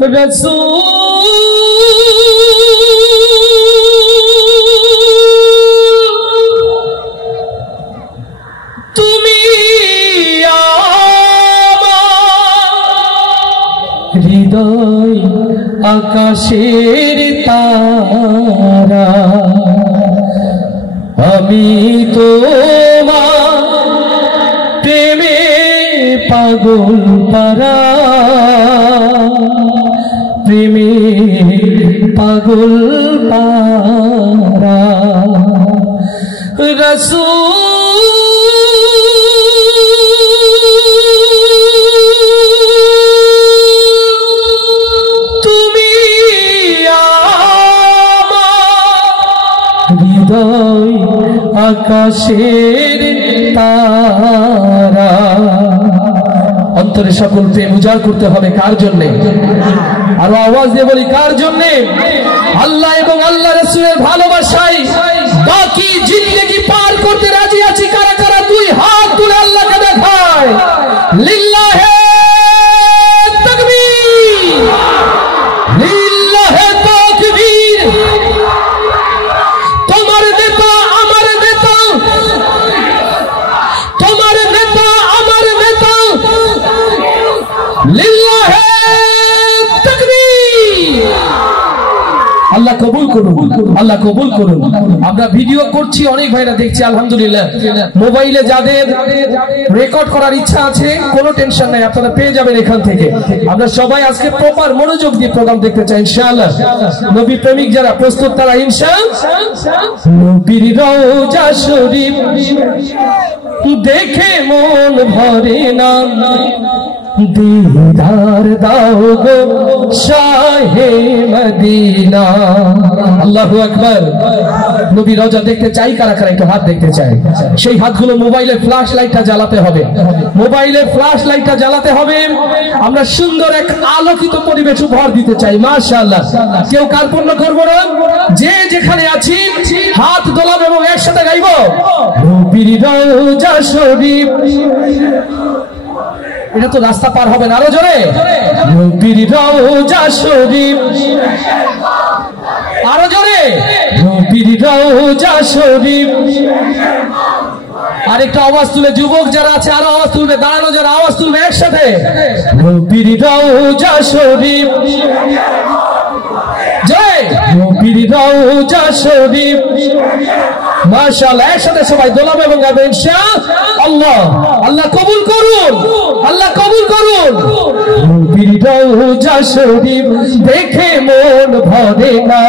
তুমি হৃদয় আকাশের তারা, আমি তোমার প্রেমে পাগল পারা, প্রেমে পাগল পারা। রাসূল তুমি আমার হৃদয় আকাশের তারা। অন্তরে সকল প্রেম উজাড় করতে হবে কার জন্যে? আরো আওয়াজ দিয়ে বলি, কার জন্যে? আল্লাহ এবং আল্লাহ রাসূলের ভালোবাসায় বাকি জিন্দেগি পার করতে রাজি আছি কারা কারা? দুই হাত তুলে আল্লাহকে দেখায়। লিল্লাহে তাকবীর, লিল্লাহে তাকবীর। তোমার নেতা আমার নেতা, তোমার নেতা আমার নেতা। লিল্লাহে তাকবীর। আল্লাহ কবুল করুন, আল্লাহ কবুল করুন। আমরা ভিডিও করছি, অনেক ভাইরা দেখছি আলহামদুলিল্লাহ। মোবাইলে যাদের রেকর্ড করার ইচ্ছা আছে কোনো টেনশন নাই, আপনারা পেয়ে যাবেন এখান থেকে। আমরা সবাই আজকে প্রপার মনোযোগ দিয়ে প্রোগ্রাম দেখতে চাই ইনশাআল্লাহ। নবী প্রেমিক যারা প্রস্তুত তারা ইনশাআল্লাহ। নবীর রওজা শরীফ দেখে মন ভরে না, दीदार दाओ गो शाहे मदीना। আল্লাহু আকবার। নবী রওজা দেখতে চাই কারা কারা? একটু হাত দেখতে চাই। সেই হাতগুলো মোবাইলের ফ্ল্যাশ লাইটটা জ্বালাতে হবে, মোবাইলের ফ্ল্যাশ লাইটটা জ্বালাতে হবে। আমরা সুন্দর এক আলোকিত পরিবেশ উপহার দিতে চাই। মাশাআল্লাহ। কেউ কার্পণ্য করবো না, যে যেখানে আছি হাত দোলাবো এবং একসাথে গাইবো নবীর রওজা শরীফ। এটা তো রাস্তা পার হবে না, আরো জোরে। নবীর রওজা শরীফ, আরো জোরে। নবীর রওজা শরীফ। আরেকটা আওয়াজ তুলে যুবক যারা আছে আরো আওয়াজ তুলবে, দাঁড়ানো যারা আওয়াজ তুলবে একসাথে। নবীর রওজা শরীফ, জয়। নবীর রওজা শরীফ। মাশাআল্লাহ। একসাথে সবাই দোলাবে এবং গাবে ইনশাআল্লাহ। আল্লাহ কবুল করুন, আল্লাহ কবুল করুন। নবীর রওজা শরীফ দেখে মন ভরে না,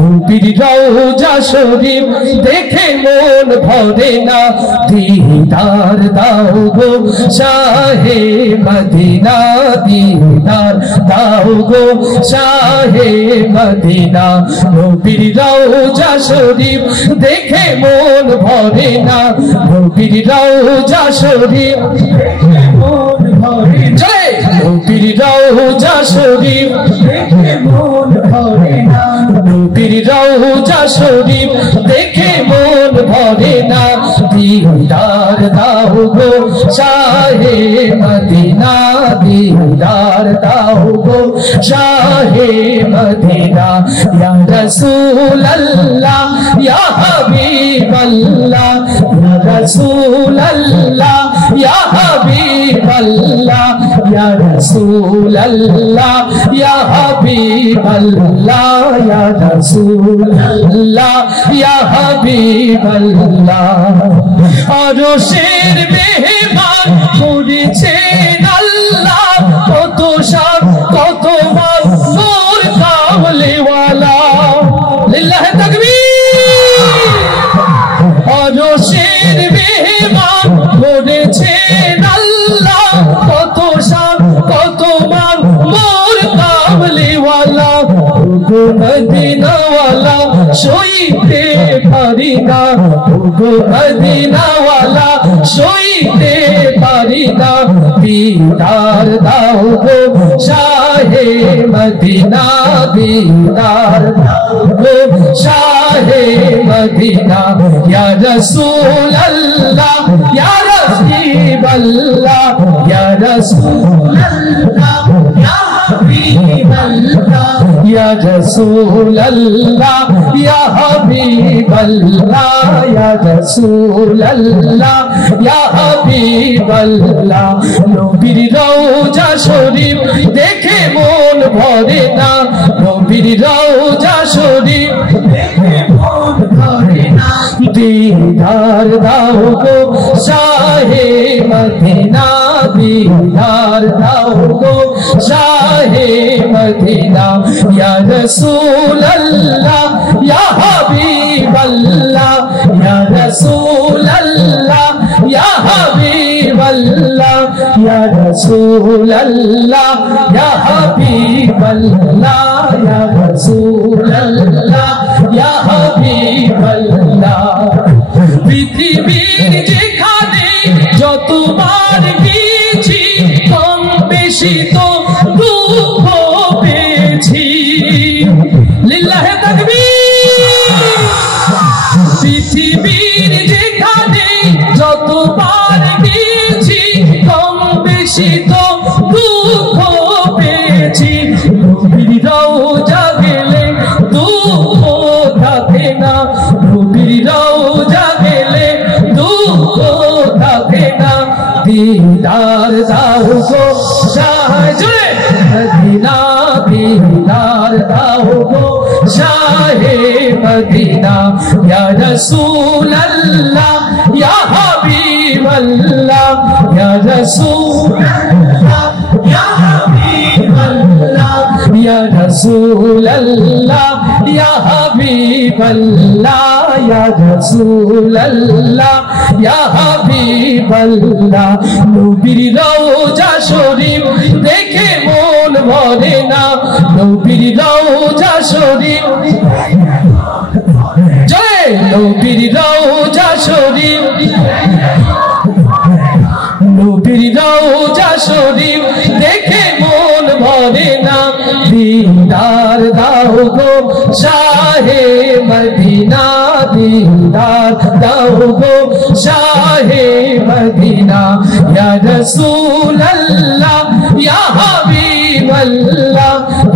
নবীর রওজা শরীফ দেখে মন ভরে না। দীদার দাও গো শাহে মদিনা, দীদার দাও গো শাহে মদিনা। নবীর রওজা শরীফ দেখে মন ভরে না, নবীর রওজা শরীফ দেখে মন ভরে না। নবীর রওজা শরীফ দেখে মন ভরে না, নবীর রওজা শরীফ দেখে মন ভরে না। দীদার দাও গো শাহে মদিনা, দীদার দাও গো শাহে মদিনা। ইয়া রাসূলুল্লাহ ইয়া হাবিবাল্লাহ, ইয়া রাসূলুল্লাহ ইয়া হাবিবাল্লাহ, ইয়া রাসূলুল্লাহ ইয়া হাবিবাল্লাহ, ইয়া রাসূলুল্লাহ ইয়া হাবিবাল্লাহ। আরশের মেহমান করেছেন আল্লাহ, কত শান কত মান নূর কামলিওয়ালা। লিল্লাহি তাকবীর। আরশের মেহমান করেছেন আল্লাহ, কত শান কত মান নূর কামলিওয়ালা। গো মদিনাওয়ালা সইতে পারি না, গো মদিনাওয়ালা সইতে পারি না। দীদার দাও গো শাহে মদিনা, দীদার দাও গো শাহে মদিনা। ইয়া রাসূলুল্লাহ ইয়া হাবিবাল্লাহ, ইয়া রাসূলুল্লাহ ইয়া या रसूल अल्लाह या हबीब अल्लाह या रसूल अल्लाह या हबीब अल्लाह नबीर রওজা শরীফ দেখে মন ভরে না নবীর রওজা শরীফ দেখে মন ভরে না दीदार दाओ गो शाहे मदीना दीदार दाओ गो शाहे मदीना या रसूल अल्लाह या हबीब अल्लाह या रसूल अल्लाह या हबीब अल्लाह या रसूल अल्लाह या हबीब अल्लाह या रसूल अल्लाह या हबीब अल्लाह পৃথিবীর যেখানে যতবার গিয়েছি কম বেশি তো দুঃখ পেয়েছি লিল্লাহে তাকবীর পৃথিবীর যেখানে যতবার গিয়েছি কম বেশি তো দুঃখ পেয়েছি নবীর রওজা গেলে দুঃখ থাকে না নবীর রওজা গেলে দুঃখ থাকে না दीदार दाओ गो शाहे मदीना दीदार दाओ गो शाहे मदीना या रसूल अल्लाह या हबीब अल्लाह या रसूल अल्लाह या हबीब अल्लाह या रसूल अल्लाह या हबीब अल्लाह या रसूल अल्लाह या हबीब अल्लाह नबीर রওজা শরীফ দেখে মন ভরে না নবীর রওজা শরীফ জয় নবীর রওজা শরীফ নবীর রওজা শরীফ দেখে মন ভরে না दीदार दाओ गो शाहे मदीना दीदार दाओ गो शाहे मदीना या रसूल अल्लाह या हबीब अल्लाह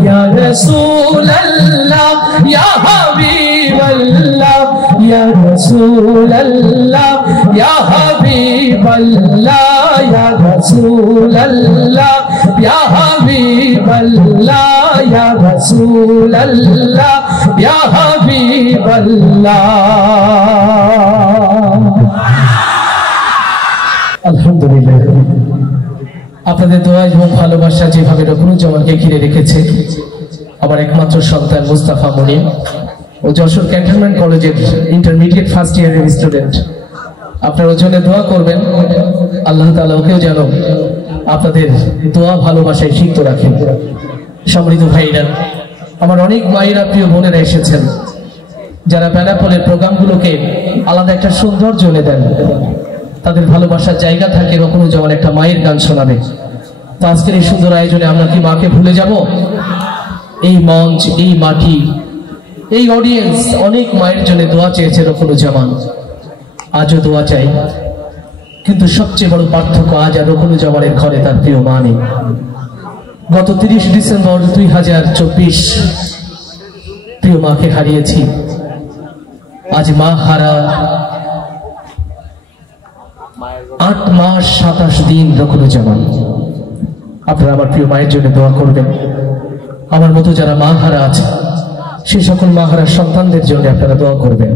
या रसूल अल्लाह या हबीब अल्लाह या रसूल अल्लाह या हबीब अल्लाह या रसूल अल्लाह या हबीब अल्लाह या रसूल अल्लाह या हबीब अल्लाह আলহামদুলিল্লাহ আপনাদের দোয়া এবং ভালোবাসা যেভাবে রকুনুজ্জামানকে ঘিরে রেখেছে আমার একমাত্র সন্তান মুস্তাফা মুনিম ও যশোর ক্যান্টনমেন্ট কলেজের ইন্টারমিডিয়েট ফার্স্ট ইয়ারের স্টুডেন্ট আপনারা জন্য দোয়া করবেন আল্লাহ তাআলা ওকেও যেন আপনাদের দোয়া ভালোবাসায় সিক্ত রাখেন সম্মানিত ভাইরা আমার অনেক মায়েরা প্রিয় বোনেরা এসেছেন যারা বেনাপোলের প্রোগ্রামগুলোকে আলাদা একটা সৌন্দর্য এনে দেন তাদের ভালোবাসার জায়গা থাকে রকুনুজ্জামান একটা মায়ের গান শোনাবে তো আজকের এই সুন্দর আয়োজনে আমরা কি মাকে ভুলে যাব এই মঞ্চ এই মাটি এই অডিয়েন্স অনেক মায়ের জন্য দোয়া চেয়েছে রকুনুজ্জামান আজও দোয়া চাই কিন্তু সবচেয়ে বড় পার্থক্য আজ আর রকুনুজ্জামানের ঘরে তার প্রিয় মা নেই গত 30 ডিসেম্বর 2024 প্রিয় মাকে হারিয়েছি আজ মা হারা 8 মাস 27 দিন রকুনুজ্জামান আপনারা আমার প্রিয় মায়ের জন্য দোয়া করবেন আমার মতো যারা মা হারা আছে সেই সকল মা হারা সন্তানদের জন্য আপনারা দোয়া করবেন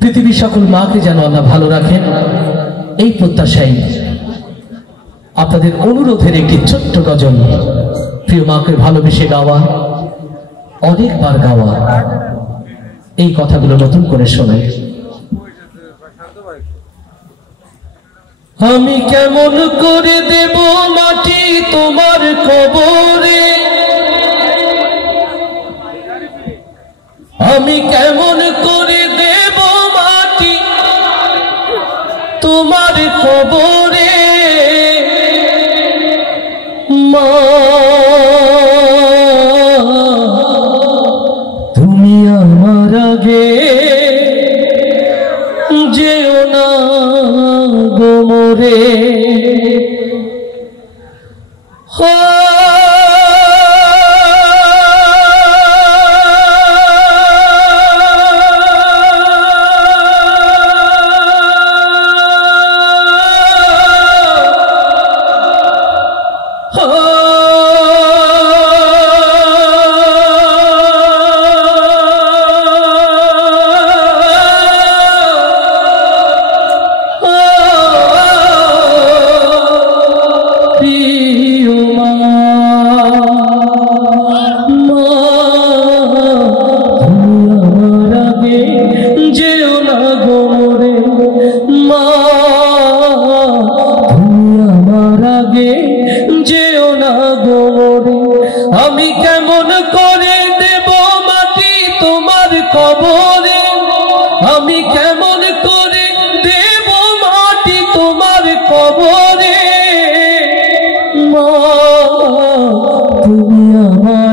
পৃথিবীর সকল মাকে যেন আল্লাহ ভালো রাখেন এই প্রত্যাশায় আপনাদের অনুরোধের একটি ছোট্ট গজল প্রিয় মাকে ভালোবেসে গাওয়া অনেকবার গাওয়া এই কথাগুলো নতুন করে শোনাই আমি কেমন করে দেব মাটি তোমার কবরে আমি কেমন করে দেব মাটি তোমার কবরে মা তুমি আমার আগে যেও না গোমরে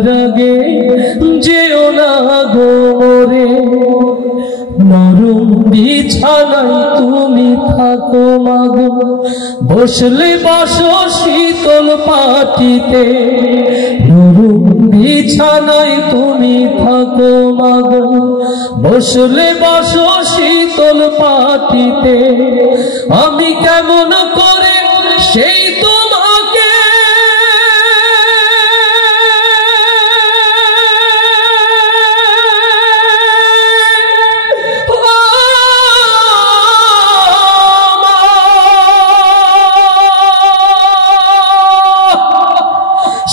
আমার আগে যেও না গো মোরে, নরম বিছানায় তুমি থাকো মাগো, বসলে বসো শীতল পাটিতে, নরম বিছানায় তুমি থাকো মাগো, বসলে বসো শীতল পাটিতে। আমি কেমন করে সেই তোমাকে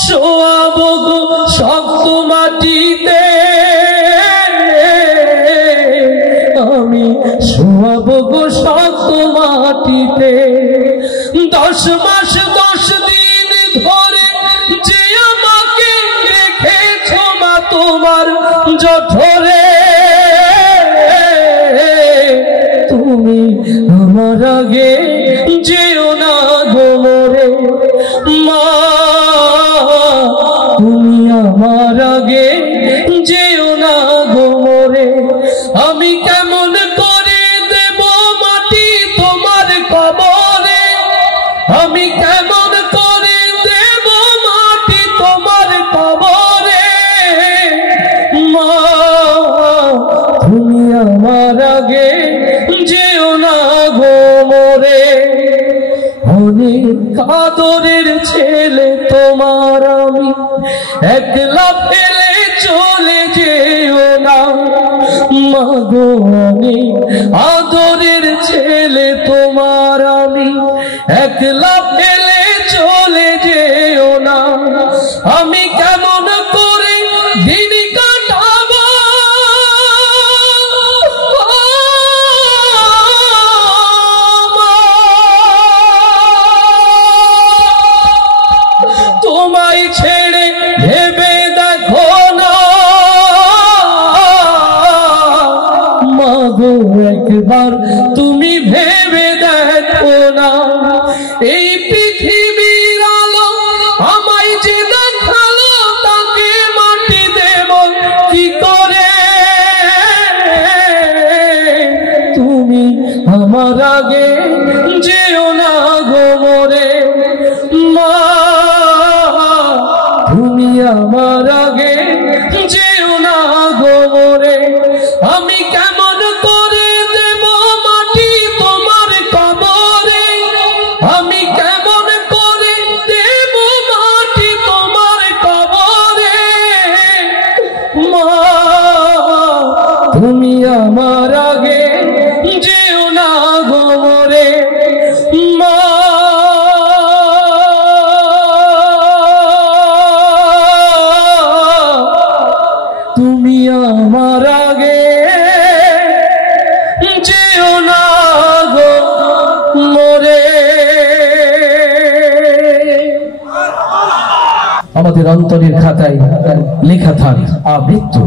শোয়াবো গো শক্ত মাটিতে, আমি শোয়াবো গো শক্ত মাটিতে। 10 মাস 10 দিন ধরে যে আমাকে রেখেছো মা তোমার জঠরে, তুমি আমার আগে যেও না গো মোরে, মা তুমি আমার আগে যেও না গো মোরে। আমি কেমন করে দেব মাটি তোমার কবরে, আমি কেমন করে দেব মাটি তোমার কবরে, মা তুমি আমার আগে যেও না গো মোরে। অনেক আদরের ছেলে তোমার আমি, একলা ফেলে চলে যেও না মা গো। অনেক আদরের ছেলে তোমার আমি, একলা ফেলে চলে যেও না। আমি কেমন করে দিন কাটাবো, তোমায় ছেড়ে ভেবে দেখো না মাগো, একবার তুমি ভেবে দেখো না। এই পৃথিবীর আলো আমায় যে দেখালো, তাকে মাটি দেব কি করে, তুমি আমার আগে যেও না গো মোরে, মা তুমি আমার আগে যেও না গো মোরে। আমি কেমন করে দেব মাটি তোমার কবরে, আমি কেমন করে দেব মাটি তোমার কবরে, মা তুমি আমার আগে যেও না গো মোরে, মা তুমি আমার আগে যেও না গো মোরে। আমাদের অন্তরের খাতায় লেখা থাক আমৃত্যু।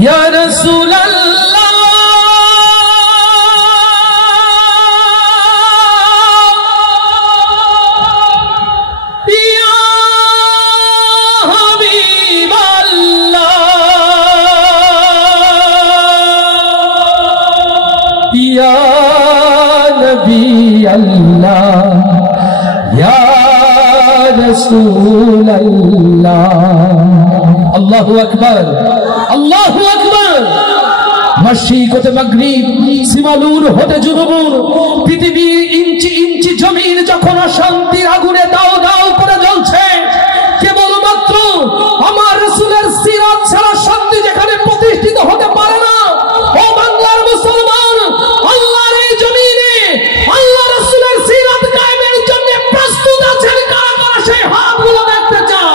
ইয়া রাসূলুল্লাহ अल्लाह या रसूल अल्लाह। अल्लाहु अकबर, अल्लाहु अकबर। मशरिक होते मगरिब, सिमालुर होते जुनुबुर, पृथिबीर इंची इंची जमीन যখন অশান্তির আগুনে দাও দাও করে জ্বলছে, কেবলমাত্র আমার রাসূলের সিরাত ছাড়া শান্তি যেখানে প্রতিষ্ঠিত হতে পারে না, ও বাংলার মুসলমান, আল্লাহর এই জমিনে আল্লাহ রাসূলের সিরাত কায়েমের জন্য প্রস্তুত আছেন কারা কারা, সেই হাতগুলো দেখতে চাই।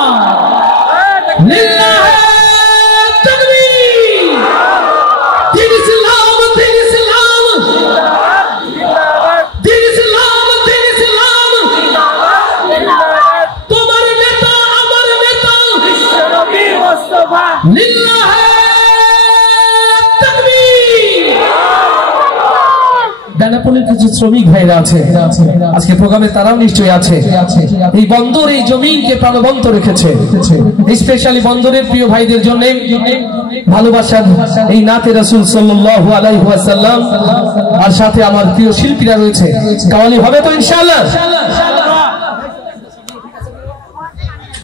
লিল্লাহি তাকবীর। দিন ইসলাম, দিন ইসলাম, দিন ইসলাম, দিন ইসলাম। তোমার নেতা আমার নেতা বিশ্বনবী মুস্তাফা। লিল্লাহি তাকবীর। দানাপুরের কিছু শ্রমিক ভাইরা আছে, আজকে প্রোগ্রামে তারাও নিশ্চয়ই আছে। এই বন্দর এই জমিনকে প্রাণবন্ত রেখেছে। স্পেশালি বন্দরের প্রিয় ভাইদের জন্য ভালোবাসার এই নাতে রাসূল সাল্লাল্লাহু আলাইহি ওয়াসাল্লাম, আর সাথে আমার প্রিয় শিল্পীরা রয়েছে। কাওয়ালি হবে তো ইনশাআল্লাহ?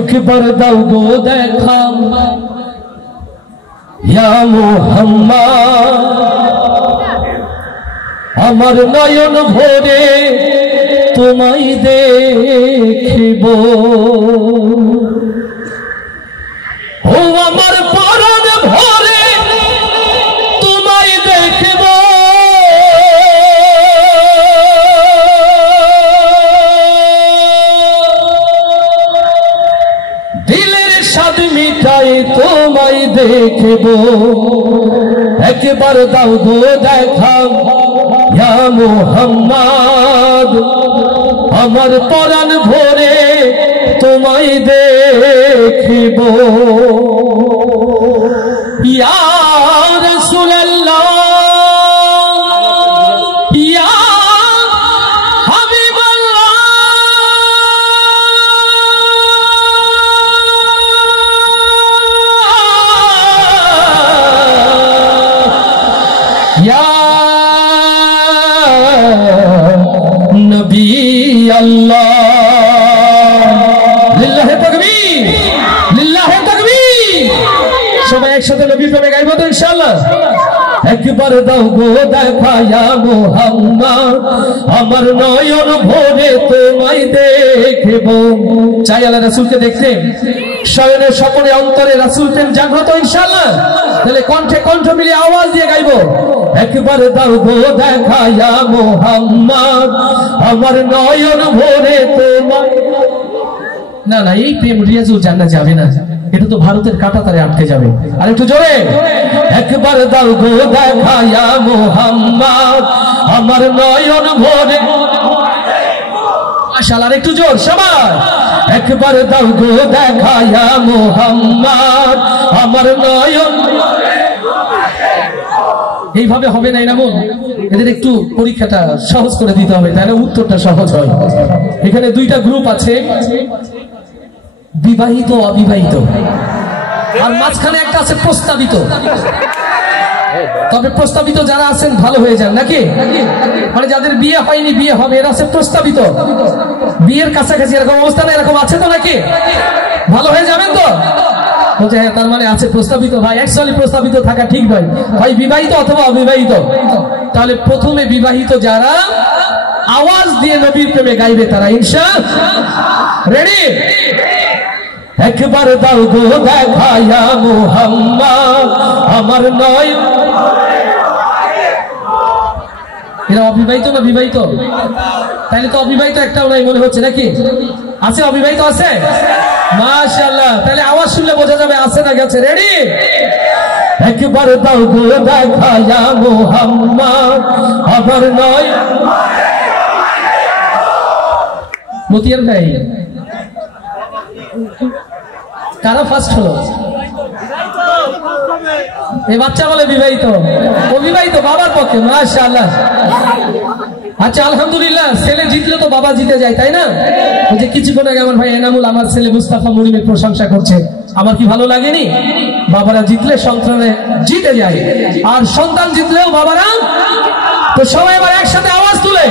একবার দাও গো দেখা ইয়া মুহাম্মদ, আমার নয়ন ভরে তোমায় দেখিব, ও আমার পরাণ ভরে তোমায় দেখিব, দিলের স্বাদ মিটাই তোমায় দেখিব, একবার দাও গো দেখা ইয়া মুহাম্মদ, আমার পরাণ ভরে তোমায় দেখিব, ইয়া রাসূলুল্লাহ ইয়া হাবিবাল্লাহ, ইয়া নবী আল্লাহ, লিল্লাহে তাকবীর, লিল্লাহে তাকবীর। সবাই একসাথে নবী প্রেমে গাইবো তো ইনশাআল্লাহ? একবার দাও গো দেখা ইয়া মুহাম্মদ, আমার নয়ন ভরে তোমায় দেখিব। চাই আল্লাহ রাসূলকে দেখতে, শয়নে স্বপ্নে অন্তরে রাসূল প্রেম জাগ্রত ইনশাআল্লাহ। তাহলে কণ্ঠে কণ্ঠ মিলিয়ে আওয়াজ দিয়ে গাইবো, একবার দাও গো দেখা ইয়া মুহাম্মদ, আমার নয়ন ভরে তোমায়। না না, এই প্রেম রিয়াজুল জান্নাত যাবে না, এটা তো ভারতের কাঁটাতারে আটকে যাবে। আর একটু জোরে, একবার দাও গো দেখা ইয়া মুহাম্মদ, আমার নয়ন ভরে। মাশাআল্লাহ, আর একটু জোর সবাই, একবার দাও গো দেখা ইয়া মুহাম্মদ, আমার নয়ন। এইভাবে হবে না এনামুল, এদের একটু পরীক্ষাটা সহজ করে দিতে হবে, তাহলে উত্তরটা সহজ হয়। এখানে দুইটা গ্রুপ আছে, বিবাহিত অবিবাহিত, আর মাঝখানে একটা আছে প্রস্তাবিত। তবে প্রস্তাবিত যারা আছেন ভালো হয়ে যান নাকি, মানে যাদের বিয়ে হয়নি বিয়ে হবে এরা আছে প্রস্তাবিত, বিয়ের কাছাকাছি এরকম অবস্থা না, এরকম আছে তো নাকি? ভালো হয়ে যাবেন তো? বলছে হ্যাঁ, তার মানে আছে প্রস্তাবিত। ভাই অ্যাকচুয়ালি প্রস্তাবিত থাকা ঠিক নয়, হয় বিবাহিত অথবা অবিবাহিত। তাহলে প্রথমে বিবাহিত যারা আওয়াজ দিয়ে নবীর প্রেমে গাইবে তারা ইনশাআল্লাহ। রেডি? একবার দাও গো দেখা ইয়া মুহাম্মদ, আমার নয়ন। এরা অবিবাহিত না বিবাহিত? তাহলে তো অবিবাহিত একটাও নাই মনে হচ্ছে নাকি? আছে অবিবাহিত আছে? মাশাআল্লাহ, তাহলে আওয়াজ শুনলে বোঝা যাবে আছে না গেছে। রেডি? একবার দাও গো দেখা ইয়া মুহাম্মদ, আমার নয়ন। মতিয়ার ভাই কারা ফার্স্ট হলো? এই বাচ্চা বলে বিবাহিত, অবিবাহিত বাবার পক্ষে। মাশাআল্লাহ, আচ্ছা আলহামদুলিল্লাহ। ছেলে জিতলে তো বাবা জিতে যায়, তাই না? ওই যে কিছুক্ষণ আগে আমার ভাই এনামুল আমার ছেলে মুস্তাফা মুনিমের প্রশংসা করছে, আমার কি ভালো লাগেনি? বাবারা জিতলে সন্তানে জিতে যায়, আর সন্তান জিতলেও বাবারা। তো সবাই এবার একসাথে আওয়াজ তুলে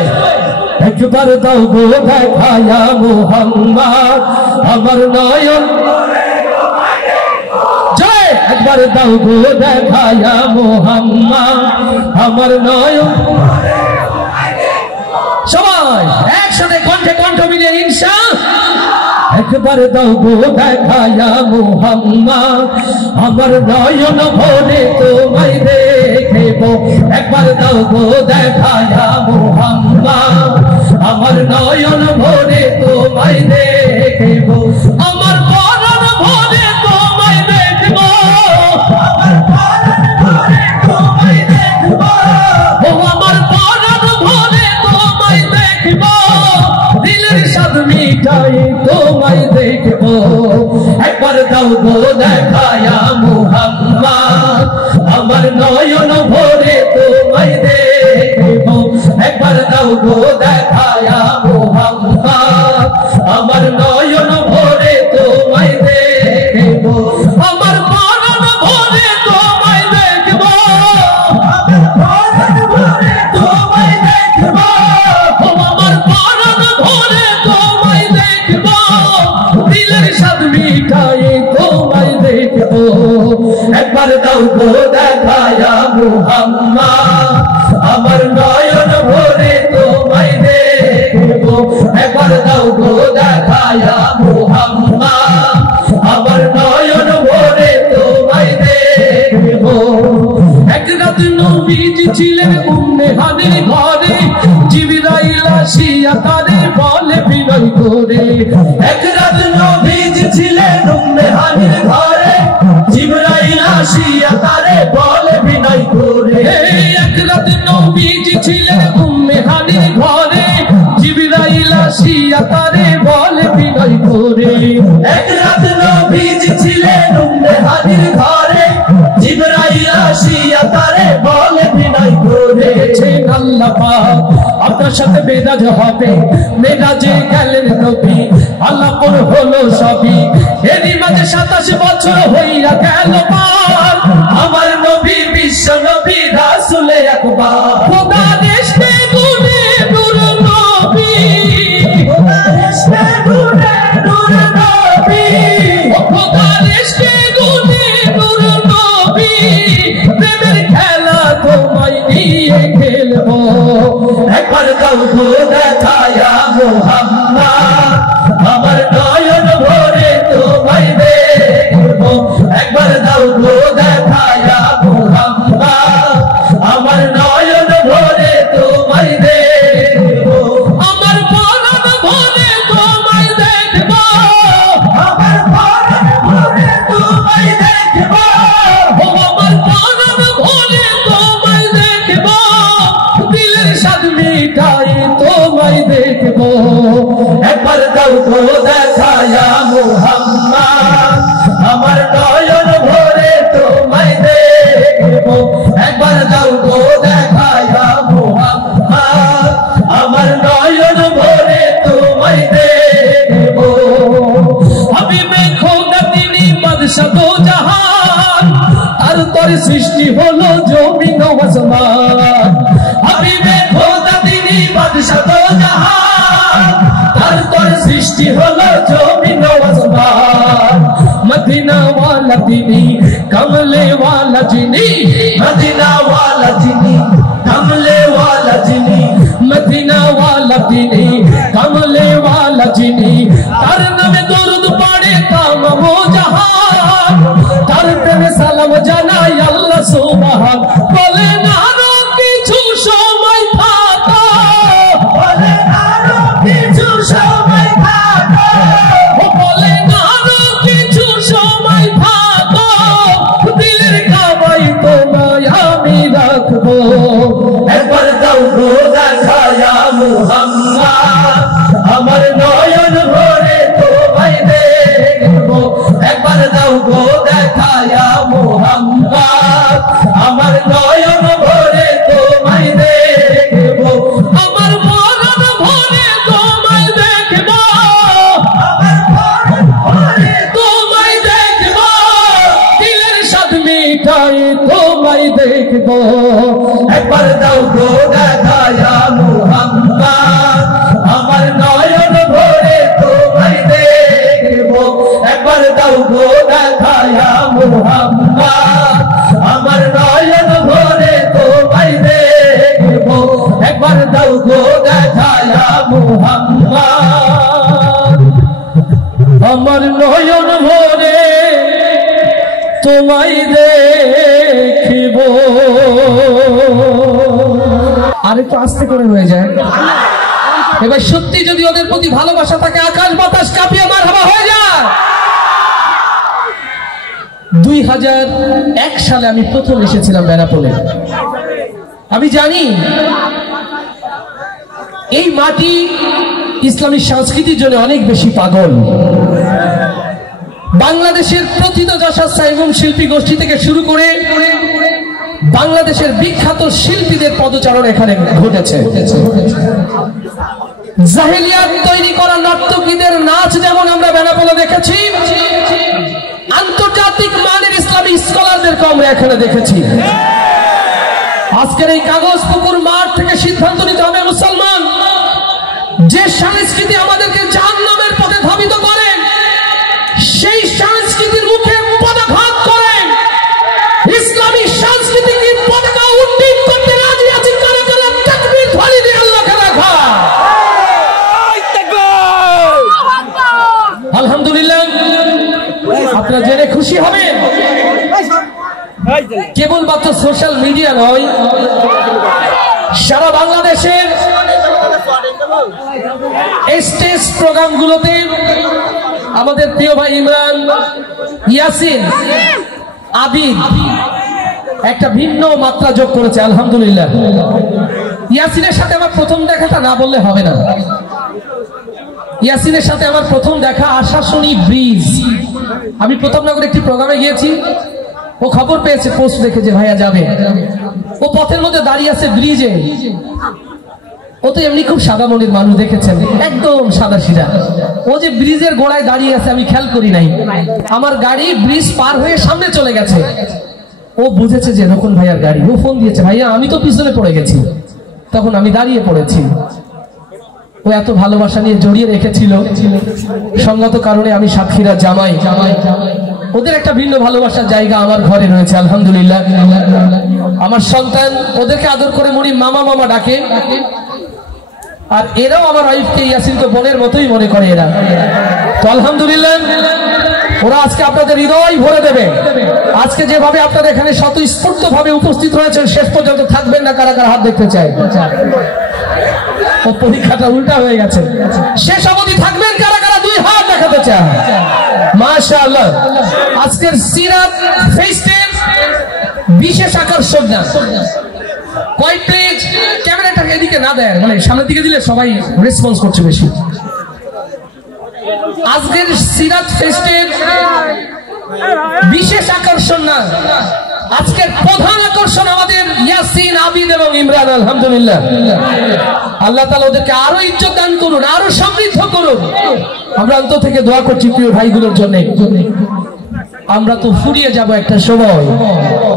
একবার দাও গো দেখা ইয়া মুহাম্মদ, আমার নয়ন। জয়, একবার দাও গো দেখা ইয়া মুহাম্মদ, আমার নয়ন। সবাই একসাথে কণ্ঠে কণ্ঠ মিলিয়ে ইনশাআল্লাহ। একবার দাও গো দেখা ইয়া মুহাম্মদ, আমার নয়ন ভরে তোমায় দেখিব। একবার দাও গো দেখা ইয়া মুহাম্মদ, আমার নয়ন ভরে তোমায় দেখিব, আমার পরাণ ভরে তোমায় দেখিব, আমার পরাণ ভরে তোমায় দেখিব, ও আমার পরাণ ভরে তোমায় দেখিব, দিলের স্বাদ মিটাই তোমায় দেখিব। একবার দাও গো দেখা ইয়া মুহাম্মদ, আমার নয়ন ভরে তোমায় দেখিব। একবার দাও দাও গো দেখায়া মুহাম্মদ আমার নয়ন ভরে তোমায় দেখব আমার মনন ভরে তোমায় দেখব আমার মনন ভরে তোমায় দেখব আমার মনন ভরে তোমায় দেখব দিলের স্বাদ মিটায়ে তোমায় দেখব একবার দাও গো দেখায়া মুহাম্মদ আমার নয়ন ভরে তোমায় দেখব একবার দাও গো দেখায়া মুহাম্মদ আমার নয়ন ভরে তোমায় দেখব এক রাত নবীজি ছিলেন উম্মে হানির ঘরে জিবরাইল আসিয়া তারে বলে বিনয় করে এক রাত নবীজি ছিলেন উম্মে হানির ঘরে জিবরাইল আসিয়া তারে বলে বিনয় করে এক রাত নবীজি ছিলেন উম্মে হানির ঘরে জিবরাইল আসিয়া তারে বলে বিনয় করে এক রাত নবীজি ছিলেন উম্মে হানির ঘরে জিবরাইল আসিয়া তারে বলে বিনয় করে আল্লাহ পাক আপনার সাথে মেরাজ হবে মেরাজে গেলেন নবী আল্লাহ কোন হলো সবই এরই মাঝে 27 বছর হইয়া গেল পার আমার নবী বিশ্ব নবী রাসূল আকবার খোদা দেশে গুনে নূর নবী খোদা দেশে গুনে নূর নবী ও খোদা দেশে গুনে নূর নবী প্রেমের খেলা তোমায় নিয়ে খেলবো একবার দাও গো দেখায়া মুহাম্মদ আমার নয়ন ভরে তোমায় দেখব একবার দাও গো দেখায়া মুহাম্মদ আমার নয়ন ভরে তোমায় দেখব আমার পরাণ ভরে তোমায় দেখব আমার পরাণ ভরে তোমায় দেখব আমার পরাণ ভরে তোমায় দেখব দিলের স্বাদ মিটাই তোমায় দেখব একবার দাও গো দেখায়া মুহাম্মদ আমার নয়ন ভরে তোমায় দেখব একবার দাও গো দেখায়া মুহাম্মদ আমার নয়ন ভরে তোমায় দেখব হাবিবে খোদা তিনি বাদশা দো জাহান তার তরে সৃষ্টি হলো জমিন ও আসমান হাবিবে খোদা তিনি বাদশা দো জাহান তার তরে সৃষ্টি হলো জমিন ও আসমান মদিনা ওয়ালা তিনি কমলে ওয়ালা যিনি মদিনা ওয়ালা যিনি কমলে ওয়ালা যিনি মদিনা ওয়ালা তিনি কমলে ওয়ালা যিনি তার নামে দরুদ পড়ে তামাম জাহান তার প্রেমে সালাম জানাই আল্লাহ সুবহান বলে আরো কিছু সময় থাকো বলে আরো কিছু সময় থাকো বলে আরো কিছু সময় থাকো দিলের কাবাই তোমায় আমি রাখবো একবার দাও গো দেখায়া মুহাম্মদ আমার নয়ন ভরে তোমায় দেখব একবার দাও গো দেখায়া মুহাম্মদ আমার নয়ন ভরে তোমায় দেখব আমার মনন ভরে তোমায় দেখব আমার মনন ভরে তোমায় দেখব দিলের স্বাদ মিটাই তোমায় দেখব একবার দাও গো দেখায়া মুহাম্মদ আমার নয়ন ভরে তোমায় দেখব একবার দাও গো দেখায়া মুহাম্মদ আমার নয়ন ভরে তোমায় দেখব একবার দাও গো দেখায়া মুহাম্মদ আমার নয়ন ভরে তোমায় দেখব আর একটু আস্তে করে হয়ে যায় এবার সত্যি যদি ওদের প্রতি ভালোবাসা থাকে আকাশ বাতাস কাঁপিয়ে মারহাবা হয়ে যায় 2001 সালে আমি প্রথম এসেছিলাম বেনাপোলে আমি জানি এই মাটি ইসলামী সংস্কৃতির জন্য অনেক বেশি পাগল বাংলাদেশের প্রথিত যশস্বী এবং শিল্পী গোষ্ঠী থেকে শুরু করে বাংলাদেশের বিখ্যাত শিল্পীদের পদচারণ এখানে ঘটেছে। জাহেলিয়াত তৈরি করা নর্তকীদের নাচ যেমন আমরা বেনাপোলে দেখেছি, আন্তর্জাতিক মানের ইসলামী স্কলারদেরকে আমরা এখানে দেখেছি। আজকের এই কাগজ পুকুর মাঠ থেকে সিদ্ধান্ত নিতে হবে মুসলমান, যে সংস্কৃতি আমাদেরকে জাহান্নামের পথে ধাবিত করে, সেই সংস্কৃতির মুখে পদাঘাত করে ইসলামী সংস্কৃতিকে পতাকা উড্ডীন করতে রাজি আছি। কারা কারা তাকবীর ধ্বনি দিয়ে আল্লাহকে রাখা। আলহামদুলিল্লাহ, আপনারা জেনে খুশি হবেন, কেবলমাত্র সোশ্যাল মিডিয়া নয়, সারা বাংলাদেশের স্টেজ প্রোগ্রামগুলোতে আমাদের প্রিয় ভাই ইমরান, ইয়াসিন, আবিদ একটা ভিন্ন মাত্রা যোগ করেছে। আলহামদুলিল্লাহ, ইয়াসিনের সাথে আমার প্রথম দেখাটা না বললে হবে না। ইয়াসিনের সাথে আমার প্রথম দেখা আশাশুনি ব্রিজ। আমি প্রতাপনগরে একটি প্রোগ্রামে গিয়েছি, ও খবর পেয়েছে, পোস্ট দেখেছে ভাইয়া যাবে, ও পথের মধ্যে দাঁড়িয়ে আছে ব্রিজে। ও তো এমনি খুব সাদা মনের মানুষ, দেখেছেন একদম সাদা সিধা। ও যে ব্রিজের গোড়ায় দাঁড়িয়ে আছে আমি খেয়াল করি নাই, আমার গাড়ি ব্রিজ পার হয়ে সামনে চলে গেছে। ও বুঝেছে যে রকম ভাইয়ার গাড়ি, ও ফোন দিয়েছে, ভাইয়া আমি তো পিছনে পড়ে গেছি, তখন আমি দাঁড়িয়ে পড়েছি। ও এত ভালোবাসা নিয়ে জড়িয়ে রেখেছিল, সঙ্গত কারণে আমি সাক্ষীরা জামাই। ওদের একটা ভিন্ন ভালোবাসার জায়গা আমার ঘরে রয়েছে। আলহামদুলিল্লাহ, আমার সন্তান ওদেরকে আদর করে মনি মামা মামা ডাকে, আর এরাও আমার ওয়াইফকে ইয়াসিনকে বোনের মতোই মনে করে এরা। তো আলহামদুলিল্লাহ, ওরা আজকে আপনাদের হৃদয় ভরে দেবে। আজকে যেভাবে আপনারা এখানে স্বতঃস্ফূর্ত ভাবে উপস্থিত হয়েছেন, শেষ পর্যন্ত থাকবেন না কারা কারা হাত দেখতে চাই। ও পরীক্ষাটা উল্টা হয়ে গেছে, শেষ অবধি থাকবেন কারা কারা দুই হাত দেখাতে চায়। মাশাআল্লাহ, আজকের সিরাত ফেস্টের বিশেষ আকর্ষণ না, কয় পেজ ক্যামেরাটা এদিকে না দেয়, মানে সামনের দিকে দিলে সবাই রেসপন্স করছে বেশি। আজকের সিরাত ফেস্টের বিশেষ আকর্ষণ না, আজকের প্রধান আকর্ষণ আমাদের ইয়াসিন, আবিদ এবং ইমরান। আলহামদুলিল্লাহ, আল্লাহ তাআলা ওদেরকে আরো ইজ্জত দান করুন, আরো সমৃদ্ধ করুন। আমরা অন্তর থেকে দোয়া করছি প্রিয় ভাইগুলোর জন্য। আমরা তো ফুরিয়ে যাব একটা সময়,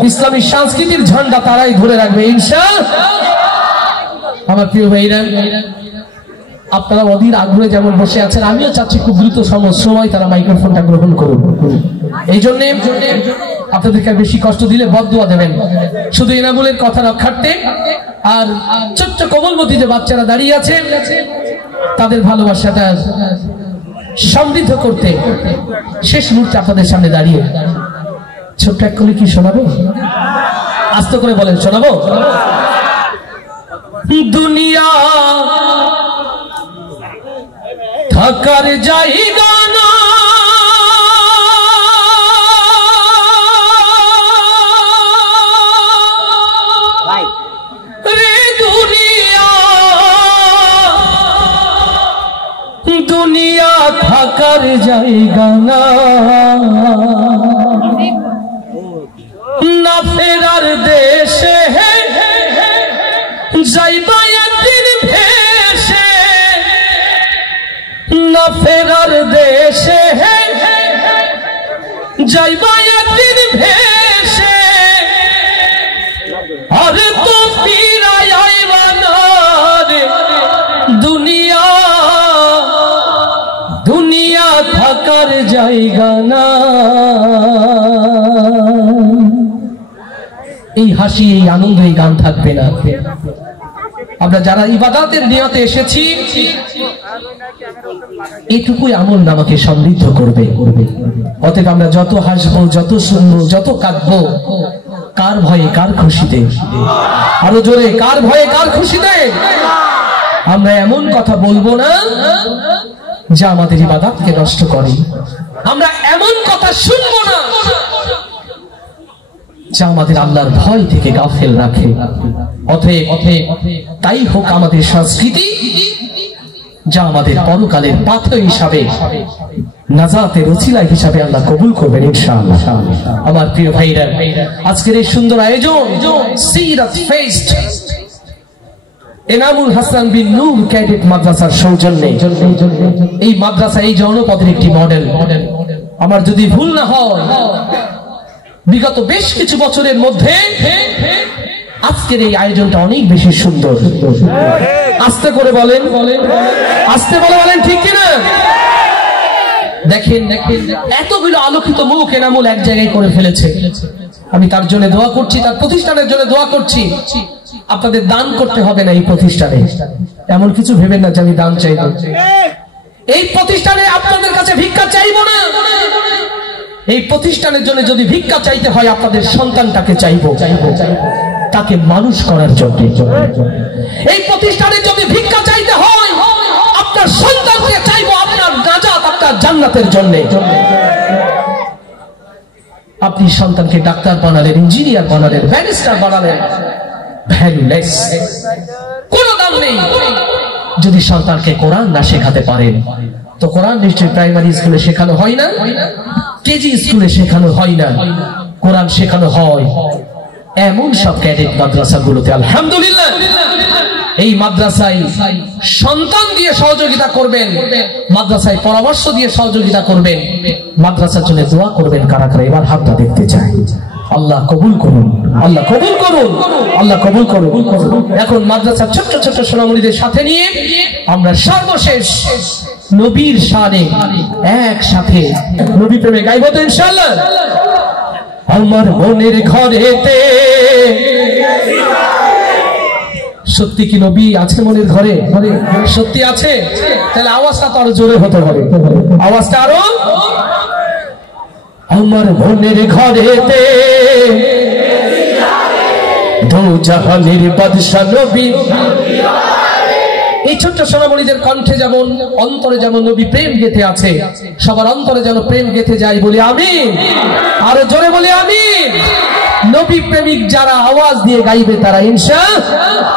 ইসলামী সংস্কৃতির ঝান্ডা তারাই ধরে রাখবে ইনশাআল্লাহ। আমার প্রিয় ভাইরা, আপনারা অধীর আগ্রহে যেমন বসে আছেন, আমিও চাচ্ছি খুব দ্রুত সময় তারা মাইক্রোফোনটা গ্রহণ করুন। এই জন্য আপনাদেরকে বেশি কষ্ট দিলে বদদুয়া দেবেন, শুধু এনামুলের কথা রক্ষার্থে। আর ছোট্ট কোমলমতি যে বাচ্চারা দাঁড়িয়ে আছে, তাদের ভালোবাসাটা সমৃদ্ধ করতে শেষ মুহূর্তে আপনাদের সামনে দাঁড়িয়ে ছোট্ট এক করে কি শোনাবো? আস্তে করে বলেন, শোনাবো? দুনিয়া থাকার জায়গা না, রে দুনিয়া, দুনিয়া থাকার জায়গা না, না ফেরার দেশে যাইবা একদিন ভেসে, না ফেরার দেশে যাইবা একদিন ভেসে, আর তো ফিরায় আইবা না রে দুনিয়া, দুনিয়া থাকার জায়গা না। এই হাসি, এই আনন্দ, এই গান থাকবে না। আমরা যারা ইবাদতের নিয়তে এসেছি, এটুকুই আমল আমাকে সমৃদ্ধ করবে। অতএব আমরা যত হাসবো, যত শুনবো, যত কাঁদবো, কার ভয়ে কার খুশিতে, আরো জোরে, কার ভয়ে কার খুশিতে আমরা এমন কথা বলবো না যা আমাদের ইবাদতকে নষ্ট করে। আমরা এমন কথা শুনবো না যা আমাদের আল্লাহর ভয় থেকে গাফেল রাখে। অতএব তাই হোক আমাদের সংস্কৃতি, যা আমাদের পরকালের পাথর হিসাবে নাজাতের ওসিলা হিসাবে আল্লাহ কবুল করবেন ইনশাআল্লাহ। আমার প্রিয় ভাইরা, আজকের এই সুন্দর আয়োজন সিরাত ফেস্ট এনামুল হাসান বিন নূর ক্যাডেট মাদ্রাসার সৌজন্যে, এই মাদ্রাসা এই জনপদের একটি মডেল। আমার যদি ভুল না হয়, বিগত বেশ কিছু বছরের মধ্যে আজকের এই আয়োজনটা অনেক বেশি সুন্দর। আস্তে করে বলেন, আস্তে বলেন, ঠিক কিনা? দেখেন এতগুলো আলোকিত মুখ এনামুল এক জায়গায় করে ফেলেছে। আমি তার জন্য দোয়া করছি, তার প্রতিষ্ঠানের জন্য দোয়া করছি। আপনাদের দান করতে হবে না এই প্রতিষ্ঠানে, এমন কিছু ভেবেন না যে আমি দান চাইব। এই প্রতিষ্ঠানে আপনাদের কাছে ভিক্ষা চাইব না। এই প্রতিষ্ঠানের জন্য যদি ভিক্ষা চাইতে হয়, আপনাদের সন্তানটাকে চাইব, তাকে মানুষ করার জন্য। এই প্রতিষ্ঠানে যদি ভিক্ষা চাইতে হয়, আপনার সন্তানকে চাইব, আপনার নাজাত, আপনার জান্নাতের জন্য। আপনি সন্তানকে ডাক্তার বানালেন, ইঞ্জিনিয়ার বানালেন, ব্যারিস্টার বানালেন, ভ্যালুলেস, কোনো দাম নেই। যদি সন্তানকে কোরআন না শেখাতে পারেন, তো কোরআন নিশ্চয়ই প্রাইমারি স্কুলে শেখানো হয় না, কেজি স্কুলে শেখানো হয় না, কোরআন শেখানো হয় এমন সব ক্যাডেট মাদ্রাসাগুলোতে। আলহামদুলিল্লাহ, এই মাদ্রাসায় সন্তান দিয়ে সহযোগিতা করবেন, মাদ্রাসায় পরামর্শ দিয়ে সহযোগিতা করবেন, মাদ্রাসার জন্য দোয়া করবেন। কারা কারা এবার হাতটা দেখতে চাই? আল্লাহ কবুল করুন, আল্লাহ কবুল করুন, আল্লাহ কবুল করুন। এখন মাদ্রাসার ছোট্ট ছোট্ট সোনামণিদের সাথে নিয়ে আমরা সর্বশেষ নবীর শানে একসাথে নবী প্রেমে গাইব তো ইনশাআল্লাহ। আমার মনের ঘরেতে সত্যি কি নবী আছে? মনের ঘরে সত্যি আছে? তাহলে আওয়াজটা তো আরো জোরে হতে হবে, আওয়াজটা আরো। আমার মনের ঘরেতে দো জাহানের বাদশা নবী। এই ছোট্ট সোনামণিদের কণ্ঠে যেমন, অন্তরে যেমন নবী প্রেম গেথে আছে, সবার অন্তরে যেন প্রেম গেথে যায়। বলি আমিন, আরো জোরে বলি আমিন। নবী প্রেমিক যারা আওয়াজ দিয়ে গাইবে তারা ইনশাআল্লাহ।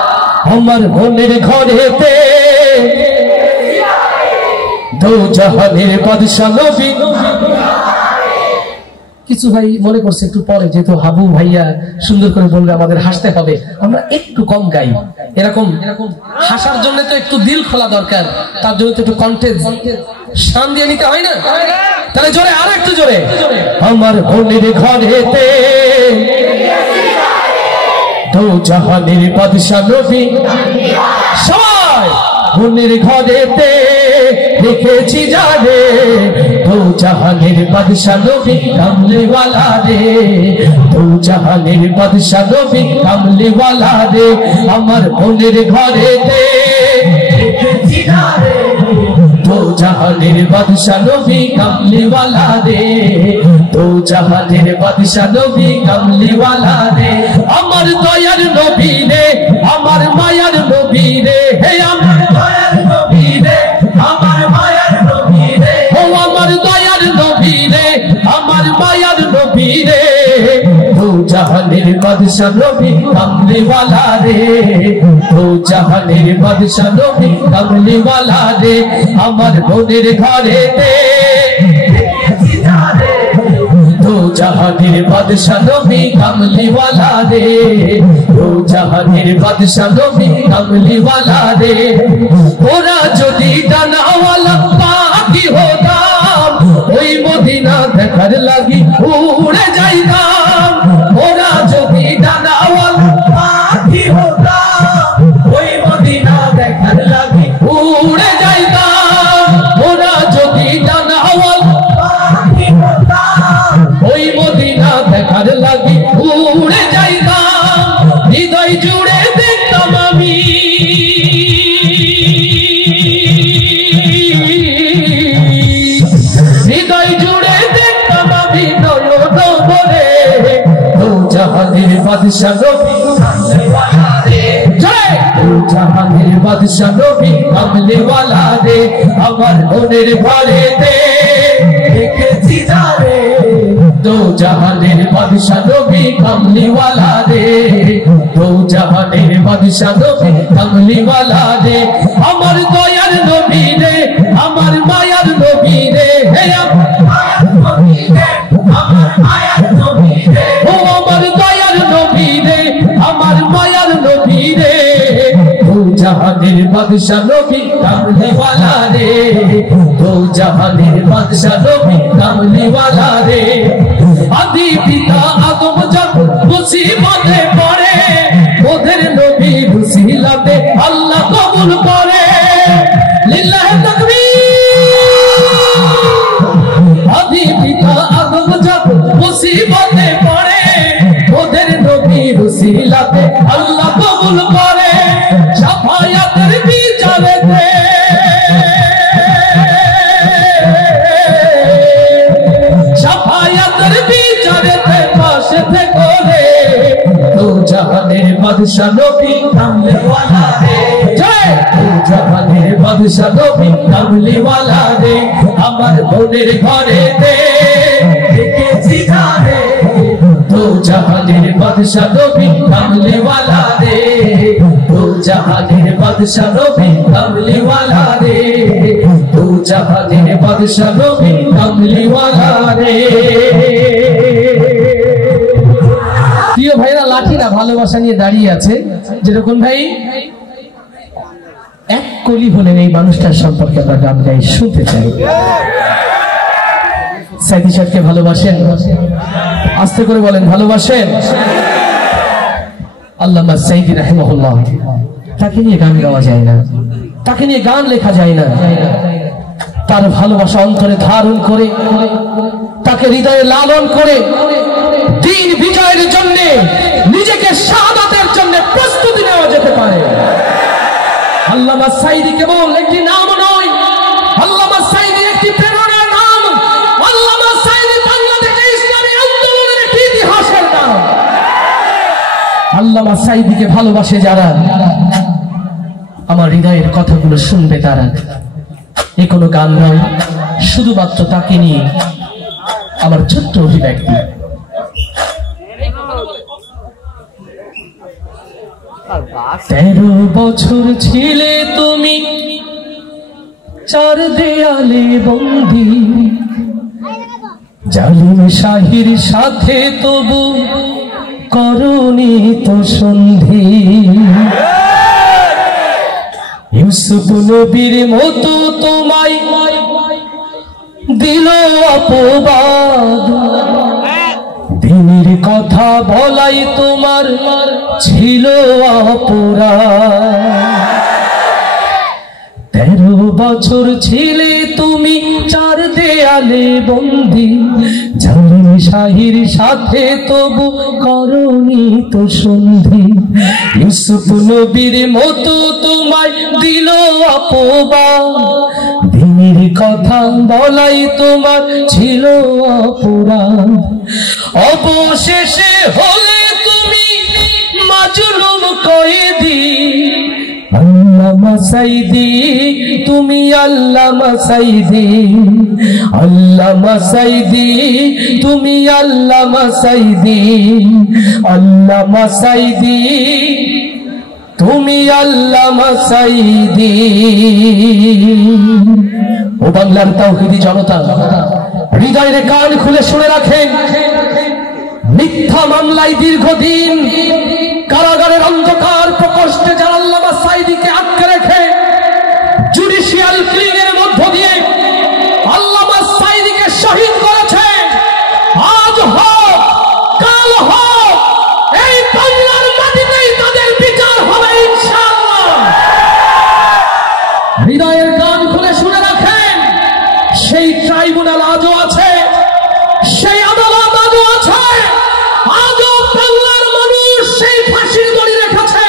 আমার মনের ঘরেতে দো জাহানের বাদশা নবী। কিছু ভাই মনে করছে একটু পরে, যেহেতু হাবু ভাইয়া সুন্দর করে বলবে আমাদের হাসতে হবে, আমরা একটু কম গাই। এরকম হাসার জন্য তো একটু দিল খোলা দরকার, তার জন্য তো একটু কন্টেন্ট শান দিয়ে নিতে হয় না? তাহলে জোরে, আর একটু জোরে। আমার মনের ঘরেতে দো জাহানের বাদশা নবী। সবাই মনের ঘরেতে রেখেছি যারে, দো জাহানের বাদশা নবী কামলিওয়ালা রে, দো জাহানের বাদশা নবী কামলিওয়ালা রে। আমার মনের ঘরেতে রেখেছি যারে, দো জাহানের বাদশা নবী কামলিওয়ালা রে, দো জাহানের বাদশা নবী কামলিওয়ালা রে। আমার দয়ার নবী রে, আমার মায়ার নবী রে, হে আমার দয়ার নবী রে, আমার মায়ার নবী রে, ও আমার দয়ার নবী রে, আমার মায়ার নবী রে। দো জাহানের বাদশা নবী কামলিওয়ালা রে, দো জাহানের বাদশা নবী কামলিওয়ালা রে। আমার মনের ঘরেতে দো জাহানের বাদশা নবী কামলিওয়ালা রে, দো জাহানের বাদশা নবী কামলিওয়ালা রে। ওরা যদি ডানাওয়ালা পাখি হতাম, ওই মদিনা দেখার লাগি উড়ে যাইতাম। ওরা যদি ডানাওয়ালা পাখি হতাম, ওই মদিনা দেখার লাগি উড়ে যাইতাম। ওরা যদি ডানাওয়ালা পাখি হতাম, ওই মদিনা দেখার লাগি উড়ে যাইতাম। হৃদয় জুড়ে দেখতাম আমি, হৃদয় জুড়ে দেখতাম আমি নয়ন ভরে। দো জাহানের বাদশা নবী কামলিওয়ালা রে, দো জাহানের বাদশা নবী কামলিওয়ালা রে। আমার মনের ঘরেতে রেখেছি যারে, দো জাহানের বাদশা নবী কামলিওয়ালা রে, দো জাহানের বাদশা নবী কামলিওয়ালা রে। আমার দয়ার নবী রে, আমার মায়ার নবী রে, হে আমার মায়ার নবী রে, ও আমার দয়ার নবী রে, আমার মায়ার নবী রে, দু জাহানের বাদশা নবী কামলি ওয়ালা রে, দু জাহানের বাদশা নবী কামলি ওয়ালা রে। আদি পিতা আদম যখন মুসিবতে পড়ে, ওদের নবী মুসিলাতে আল্লাহ কবুল করে। লিল্লাহি তাকবীর। আদি পিতা আদম যখন মুসিবতে পড়ে, ওদের নবী মুসিলাতে আল্লাহ কবুল করে। শাফায়াতের বিচারেতে শাফায়াতের বিচারেতে পাশে থেকে রে, দু জাহানের বাদশা নবী কামলি ওয়ালা রে, জয় দু জাহানের বাদশা নবী কামলি ওয়ালা রে। আমার বোনের ঘরেতে দেখেছি যারে, দু জাহানের বাদশা নবী কামলি ওয়ালা রে, দু জাহানের বাদশা নবী কামলি ওয়ালা রে, দু জাহানের বাদশা নবী কামলি ওয়ালা রে। প্রিয় ভাইরা, লাঠিরা ভালোবাসা নিয়ে দাঁড়িয়ে আছে। যেরকম ভাই এক কলি হলেন, এই মানুষটার সম্পর্কে আমরা গান গাই, শুনতে চাই। সাইদি সাহেবকে ভালোবাসেন? আস্তে করে বলেন, ভালোবাসেন? আল্লামা সাইদি রাহিমাহুল্লাহ, তাকে নিয়ে গান গাওয়া যায় না, তাকে নিয়ে গান লেখা যায় না। তার ভালোবাসা অন্তরে ধারণ করে, তাকে হৃদয়ে লালন করে, দিন বিজয়ের জন্য, নিজেকে শাহাদাতের জন্য প্রস্তুতি নেওয়া যেতে পারে। আল্লামা সাইদি কেবল একটি নাম নয়, আল্লামা সাইদি একটি প্রেরণার নাম, আল্লামা সাইদি বাংলাদেশের ইসলামী আন্দোলনের একটি ইতিহাসের নাম। আল্লামা সাইদিকে ভালোবাসে যারা, আমার হৃদয়ের কথাগুলো শুনবে তারা। এ কোনো গান নয়, শুধুমাত্র তাকে নিয়ে আমার ছোট্ট অভিব্যক্তি। 13 বছর ছিলে তুমি চার দেয়ালে বন্দী, জালিম শাহির সাথে তবু করনি তো সন্ধি। ইউসুফ নবীর মতো তোমায় দিল অপবাদ, দিনের কথা বলাই তোমার ছিল অপরাধ। 13 বছর ছিলে তুমি চার দেয়ালে বন্দী, জালিম শাহির সাথে তবু করনি তো সন্ধি। ইউসুফ নবীর মতো তোমায় দিল অপবাদ, দিনের কথা বলাই তোমার ছিল অপরাধ। অবশেষে হলে তুমি মাজলুম কয়েদি, আল্লামা সাইদি তুমি আল্লামা সাইদি, আল্লামা সাইদি তুমি আল্লামা সাইদি, আল্লামা সাইদি তুমি আল্লামা সাইদি। ও বাংলার তাওহীদি জনতা, হৃদয়ের কান খুলে শুনে রাখেন, মিথ্যা মামলায় দীর্ঘদিন কারাগারের অন্ধকার প্রকোষ্ঠে যারা আল্লামা সাইদিকে আটকে রেখে জুডিশিয়াল ক্লিনের মধ্য দিয়ে আল্লামা সাইদিকে শহীদ করেছে, আজ হোক কাল হোক এই বাংলার মাটিতেই তাদের বিচার হবে ইনশাআল্লাহ। হৃদয়ের কান খুলে শুনে রাখেন, সেই ট্রাইব্যুনাল আজও আছে, সেই আদালত আজও আছে, আজও বাংলার মানুষ সেই ফাঁসির দড়ি রেখেছে,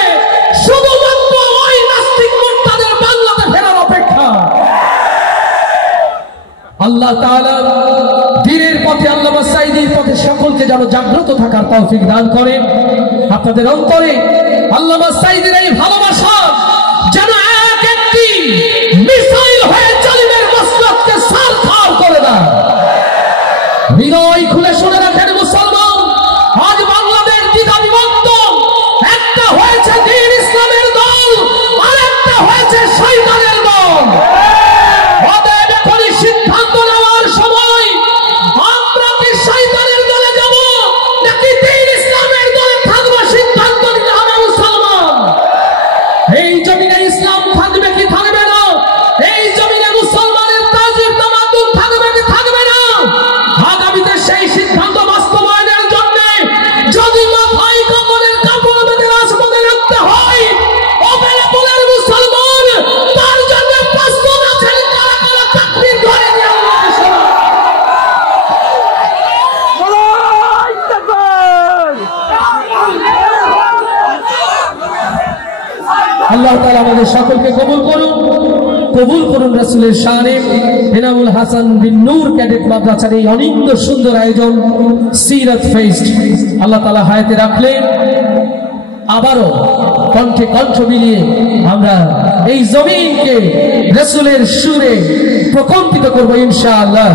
শুধুমাত্র ওই নাস্তিক মুরতাদের বাংলাতে ফেরার অপেক্ষা। আল্লাহ তাআলা দ্বীনের পথে, আল্লামা সাইদির পথে সকলকে যেন জাগ্রত থাকার তৌফিক দান করেন। আপনাদের অন্তরে আল্লামা সাইদির এই ভালোবাসা যেন এক একটি মিসাইল হয়ে জালিমের মসনদকে সারখার করে দেয়। হৃদয় খুলে শুনে রাখেন মুসলমান, আজ বাংলাদেশ দ্বিধা বিভক্ত, একটা হয়েছে দ্বীন ইসলামের দল, আর একটা হয়েছে শয়তানের দল। অতএব এখনই সিদ্ধান্ত নেওয়ার সময়। আমরা আল্লাহ তাআলা আমাদের সকলকে কবুল করুন রাসূলের শানে এনামুল হাসান বিন নূর ক্যাডেট মাদ্রাসার এই অনিন্দ সুন্দর আয়োজন সিরাত ফেস্ট আল্লাহ তাআলা হায়াতে রাখলেন আবারও কণ্ঠে কণ্ঠ মিলিয়ে আমরা এই জমিনকে রাসূলের সুরে প্রকম্পিত করব ইনশাআল্লাহ।